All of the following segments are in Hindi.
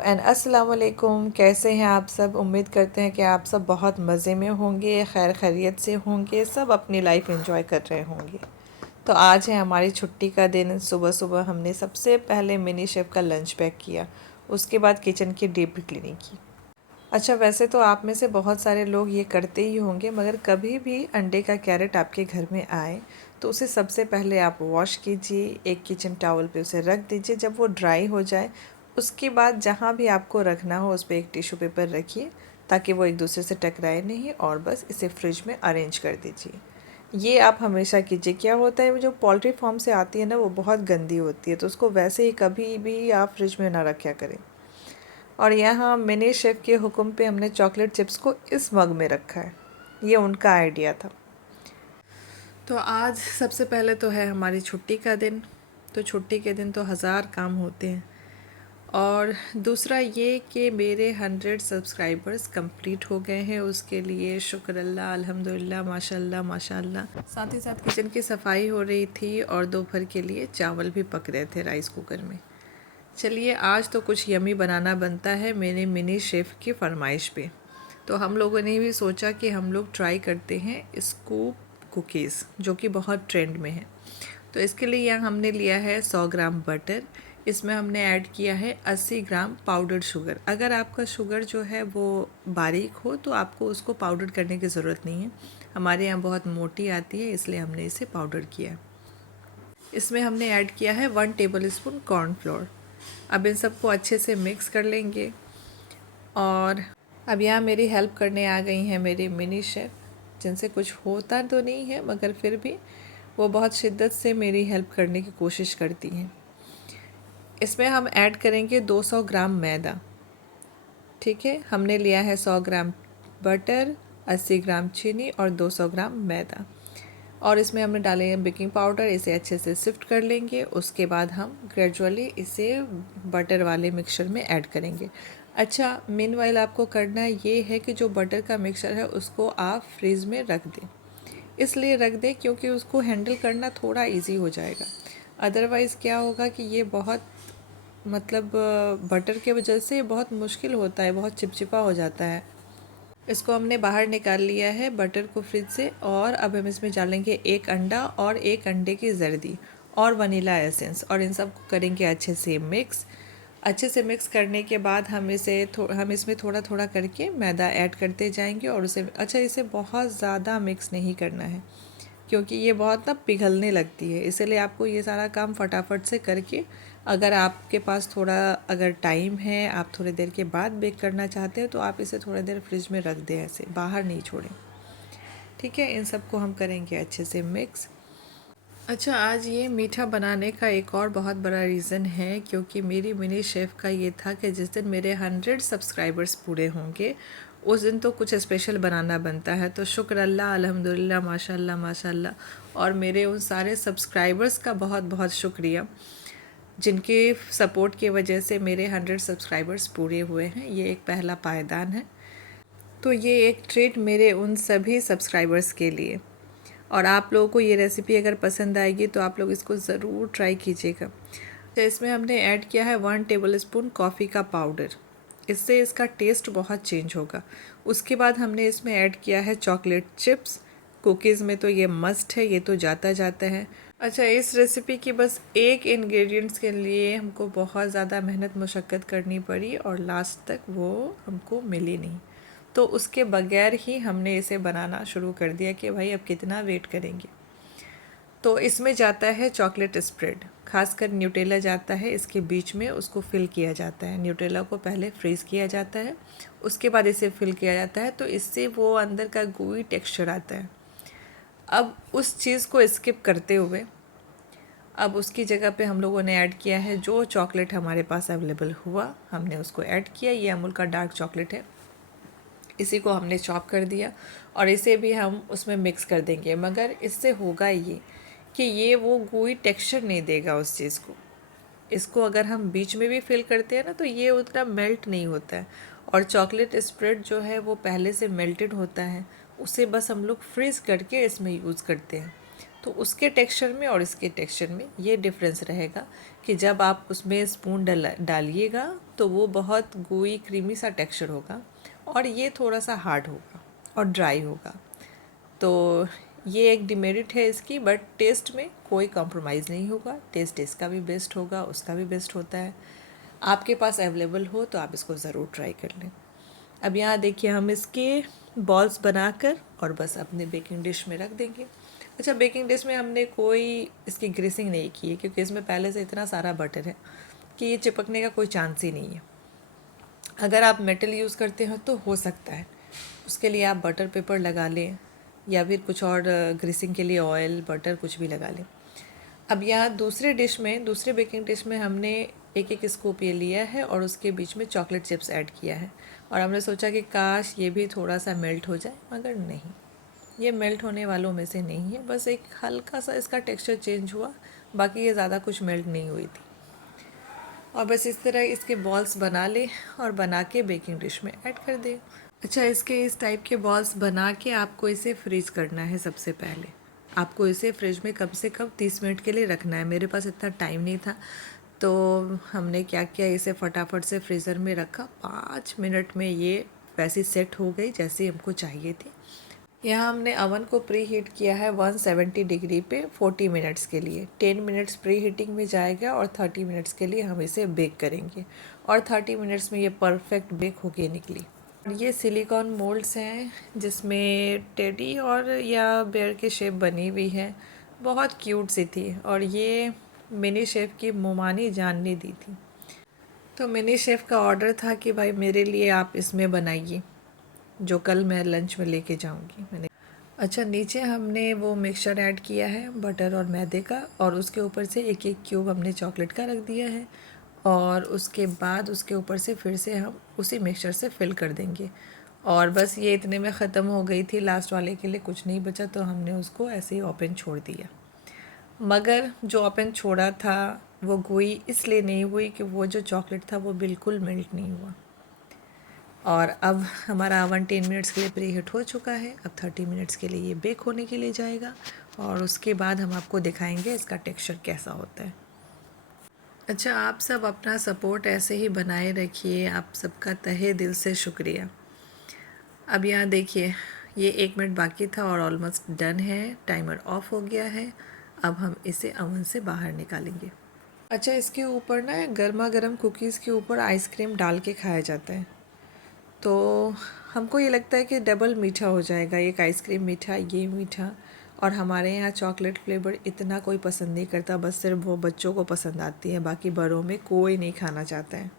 एंड अस्सलाम वालेकुम। कैसे हैं आप सब? उम्मीद करते हैं कि आप सब बहुत मज़े में होंगे, खैर खैरियत से होंगे, सब अपनी लाइफ एंजॉय कर रहे होंगे। तो आज है हमारी छुट्टी का दिन। सुबह सुबह हमने सबसे पहले मिनी शेफ़ का लंच पैक किया, उसके बाद किचन की डीप क्लीनिंग की। अच्छा, वैसे तो आप में से बहुत सारे लोग ये करते ही होंगे, मगर कभी भी अंडे का कैरेट आपके घर में आए तो उसे सबसे पहले आप वॉश कीजिए, एक किचन टॉवल पे उसे रख दीजिए। जब वो ड्राई हो जाए उसके बाद जहाँ भी आपको रखना हो उस पर एक टिश्यू पेपर रखिए ताकि वो एक दूसरे से टकराए नहीं, और बस इसे फ्रिज में अरेंज कर दीजिए। ये आप हमेशा कीजिए। क्या होता है, जो पोल्ट्री फार्म से आती है ना, वो बहुत गंदी होती है, तो उसको वैसे ही कभी भी आप फ्रिज में ना रखा करें। और यहाँ मिनी शेफ़ के हुक्म पे हमने चॉकलेट चिप्स को इस मग में रखा है, ये उनका आइडिया था। तो आज सबसे पहले तो है हमारी छुट्टी का दिन। तो छुट्टी के दिन तो हज़ार काम होते हैं। और दूसरा ये कि मेरे 100 सब्सक्राइबर्स कंप्लीट हो गए हैं, उसके लिए शुक्र अल्लाह, अल्हम्दुलिल्लाह, माशाल्लाह माशाल्लाह। साथ ही साथ किचन की सफाई हो रही थी और दोपहर के लिए चावल भी पक रहे थे राइस कुकर में। चलिए, आज तो कुछ यमी बनाना बनता है मेरे मिनी शेफ़ की फरमाइश पे। तो हम लोगों ने भी सोचा कि हम लोग ट्राई करते हैं स्कूप कुकीज़, जो कि बहुत ट्रेंड में है। तो इसके लिए यहाँ हमने लिया है 100 ग्राम बटर। इसमें हमने ऐड किया है 80 ग्राम पाउडर्ड शुगर। अगर आपका शुगर जो है वो बारीक हो तो आपको उसको पाउडर करने की ज़रूरत नहीं है। हमारे यहाँ बहुत मोटी आती है, इसलिए हमने इसे पाउडर किया है। इसमें हमने ऐड किया है 1 टेबल स्पून कॉर्नफ्लोर। अब इन सबको अच्छे से मिक्स कर लेंगे। और अब यहाँ मेरी हेल्प करने आ गई हैं मेरी मिनी शेफ़, जिनसे कुछ होता तो नहीं है मगर फिर भी वो बहुत शिद्दत से मेरी हेल्प करने की कोशिश करती हैं। इसमें हम ऐड करेंगे 200 ग्राम मैदा। ठीक है, हमने लिया है 100 ग्राम बटर, 80 ग्राम चीनी और 200 ग्राम मैदा। और इसमें हमने डाले हैं बेकिंग पाउडर। इसे अच्छे से सिफ्ट कर लेंगे। उसके बाद हम ग्रेजुअली इसे बटर वाले मिक्सचर में ऐड करेंगे। अच्छा, मीनवाइल आपको करना ये है कि जो बटर का मिक्सचर है उसको आप फ्रीज़ में रख दें। इसलिए रख दें क्योंकि उसको हैंडल करना थोड़ा इजी हो जाएगा। अदरवाइज़ क्या होगा कि ये बहुत मतलब बटर के वजह से बहुत मुश्किल होता है, बहुत चिपचिपा हो जाता है। इसको हमने बाहर निकाल लिया है बटर को फ्रिज से। और अब हम इसमें डालेंगे एक अंडा और एक अंडे की जर्दी और वनीला एसेंस, और इन सब को करेंगे अच्छे से मिक्स। अच्छे से मिक्स करने के बाद हम इसमें थोड़ा थोड़ा करके मैदा ऐड करते जाएंगे और इसे बहुत ज़्यादा मिक्स नहीं करना है क्योंकि ये बहुत ना पिघलने लगती है। इसलिए आपको ये सारा काम फटाफट से करके, अगर आपके पास थोड़ा अगर टाइम है, आप थोड़ी देर के बाद बेक करना चाहते हैं तो आप इसे थोड़ी देर फ्रिज में रख दें, ऐसे बाहर नहीं छोड़ें। ठीक है, इन सबको हम करेंगे अच्छे से मिक्स। अच्छा, आज ये मीठा बनाने का एक और बहुत बड़ा रीज़न है क्योंकि मेरी मिनी शेफ़ का ये था कि जिस दिन मेरे 100 सब्सक्राइबर्स पूरे होंगे उस दिन तो कुछ स्पेशल बनाना बनता है। तो शुक्र अल्लाह, अल्हम्दुलिल्लाह, माशाल्लाह माशाल्लाह। और मेरे उन सारे सब्सक्राइबर्स का बहुत बहुत शुक्रिया जिनके सपोर्ट की वजह से मेरे 100 सब्सक्राइबर्स पूरे हुए हैं। ये एक पहला पायदान है। तो ये एक ट्रीट मेरे उन सभी सब्सक्राइबर्स के लिए। और आप लोगों को ये रेसिपी अगर पसंद आएगी तो आप लोग इसको ज़रूर ट्राई कीजिएगा। तो इसमें हमने ऐड किया है 1 टेबल स्पून कॉफ़ी का पाउडर। इससे इसका टेस्ट बहुत चेंज होगा। उसके बाद हमने इसमें ऐड किया है चॉकलेट चिप्स। कुकीज़ में तो ये मस्ट है, ये तो जाता जाता है। अच्छा, इस रेसिपी की बस एक इंग्रेडिएंट्स के लिए हमको बहुत ज़्यादा मेहनत मुशक्क़त करनी पड़ी और लास्ट तक वो हमको मिली नहीं। तो उसके बगैर ही हमने इसे बनाना शुरू कर दिया कि भाई अब कितना वेट करेंगे। तो इसमें जाता है चॉकलेट स्प्रेड, खासकर न्यूटेला जाता है इसके बीच में, उसको फिल किया जाता है। न्यूटेला को पहले फ्रीज़ किया जाता है, उसके बाद इसे फिल किया जाता है, तो इससे वो अंदर का gooey टेक्सचर आता है। अब उस चीज़ को स्किप करते हुए अब उसकी जगह पे हम लोगों ने ऐड किया है जो चॉकलेट हमारे पास अवेलेबल हुआ, हमने उसको ऐड किया। ये अमूल का डार्क चॉकलेट है, इसी को हमने चॉप कर दिया और इसे भी हम उसमें मिक्स कर देंगे। मगर इससे होगा ये कि ये वो gooey टेक्सचर नहीं देगा उस चीज़ को। इसको अगर हम बीच में भी फिल करते हैं ना तो ये उतना मेल्ट नहीं होता है। और चॉकलेट स्प्रेड जो है वो पहले से मेल्टेड होता है, उसे बस हम लोग फ्रीज़ करके इसमें यूज़ करते हैं। तो उसके टेक्सचर में और इसके टेक्सचर में ये डिफरेंस रहेगा कि जब आप उसमें स्पून डालिएगा तो वो बहुत gooey क्रीमी सा टेक्सचर होगा और ये थोड़ा सा हार्ड होगा और ड्राई होगा। तो ये एक डिमेरिट है इसकी, बट टेस्ट में कोई कॉम्प्रोमाइज़ नहीं होगा। टेस्ट इसका भी बेस्ट होगा, उसका भी बेस्ट होता है। आपके पास अवेलेबल हो तो आप इसको ज़रूर ट्राई कर लें। अब यहाँ देखिए हम इसके बॉल्स बनाकर और बस अपने बेकिंग डिश में रख देंगे। अच्छा, बेकिंग डिश में हमने कोई इसकी ग्रीसिंग नहीं की है क्योंकि इसमें पहले से इतना सारा बटर है कि ये चिपकने का कोई चांस ही नहीं है। अगर आप मेटल यूज़ करते हो तो हो सकता है, उसके लिए आप बटर पेपर लगा लें या फिर कुछ और ग्रीसिंग के लिए ऑयल बटर कुछ भी लगा लें। अब यहाँ दूसरे बेकिंग डिश में हमने एक स्कूप ये लिया है और उसके बीच में चॉकलेट चिप्स ऐड किया है और हमने सोचा कि काश ये भी थोड़ा सा मेल्ट हो जाए, मगर नहीं, ये मेल्ट होने वालों में से नहीं है। बस एक हल्का सा इसका टेक्सचर चेंज हुआ, बाकी ये ज़्यादा कुछ मेल्ट नहीं हुई थी। और बस इस तरह इसके बॉल्स बना लें और बना के बेकिंग डिश में ऐड कर दें। अच्छा, इसके इस टाइप के बॉल्स बना के आपको इसे फ्रीज़ करना है। सबसे पहले आपको इसे फ्रिज में कम से कम 30 मिनट के लिए रखना है। मेरे पास इतना टाइम नहीं था तो हमने क्या किया, इसे फटाफट से फ्रीज़र में रखा। 5 मिनट में ये वैसी सेट हो गई जैसी हमको चाहिए थी। यहाँ हमने अवन को प्री हीट किया है 170 डिग्री पे 40 मिनट्स के लिए। 10 मिनट्स प्री हीटिंग में जाएगा और 30 मिनट्स के लिए हम इसे बेक करेंगे और 30 मिनट्स में ये परफेक्ट बेक होके निकली। ये सिलिकॉन मोल्ड्स हैं जिसमें टेडी और या बेयर की शेप बनी हुई है, बहुत क्यूट सी थी और ये मिनी शेफ़ की मोमानी जान ने दी थी। तो मिनी शेफ़ का ऑर्डर था कि भाई मेरे लिए आप इसमें बनाइए जो कल मैं लंच में लेके जाऊंगी। मैंने अच्छा, नीचे हमने वो मिक्सचर ऐड किया है बटर और मैदे का और उसके ऊपर से एक एक क्यूब हमने चॉकलेट का रख दिया है और उसके बाद उसके ऊपर से फिर से हम उसी मिक्सचर से फिल कर देंगे। और बस ये इतने में ख़त्म हो गई थी, लास्ट वाले के लिए कुछ नहीं बचा तो हमने उसको ऐसे ही ओपन छोड़ दिया। मगर जो ओपन छोड़ा था वो गोई इसलिए नहीं हुई कि वो जो चॉकलेट था वो बिल्कुल मेल्ट नहीं हुआ। और अब हमारा ओवन 10 मिनट्स के लिए प्री हीट हो चुका है। अब 30 मिनट्स के लिए ये बेक होने के लिए जाएगा और उसके बाद हम आपको दिखाएंगे इसका टेक्सचर कैसा होता है। अच्छा, आप सब अपना सपोर्ट ऐसे ही बनाए रखिए, आप सबका तहे दिल से शुक्रिया। अब यहाँ देखिए ये 1 मिनट बाकी था और ऑलमोस्ट डन है, टाइमर ऑफ हो गया है। अब हम इसे ओवन से बाहर निकालेंगे। अच्छा, इसके ऊपर ना गर्मा गर्म कुकीज़ के ऊपर आइसक्रीम डाल के खाया जाता है, तो हमको ये लगता है कि डबल मीठा हो जाएगा, एक आइसक्रीम मीठा ये मीठा। और हमारे यहाँ चॉकलेट फ्लेवर इतना कोई पसंद नहीं करता, बस सिर्फ वो बच्चों को पसंद आती है, बाकी बड़ों में कोई नहीं खाना चाहता है।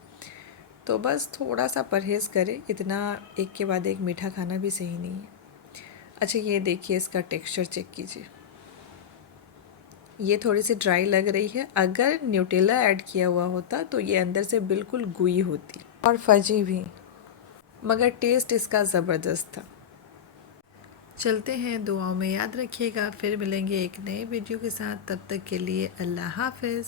तो बस थोड़ा सा परहेज़ करें, इतना एक के बाद एक मीठा खाना भी सही नहीं है। अच्छा, ये देखिए इसका टेक्सचर चेक कीजिए, ये थोड़ी सी ड्राई लग रही है। अगर न्यूटेला ऐड किया हुआ होता तो ये अंदर से बिल्कुल गुई होती और फजी भी, मगर टेस्ट इसका ज़बरदस्त था। चलते हैं, दुआओं में याद रखिएगा। फिर मिलेंगे एक नए वीडियो के साथ, तब तक के लिए अल्लाह हाफ़िज़।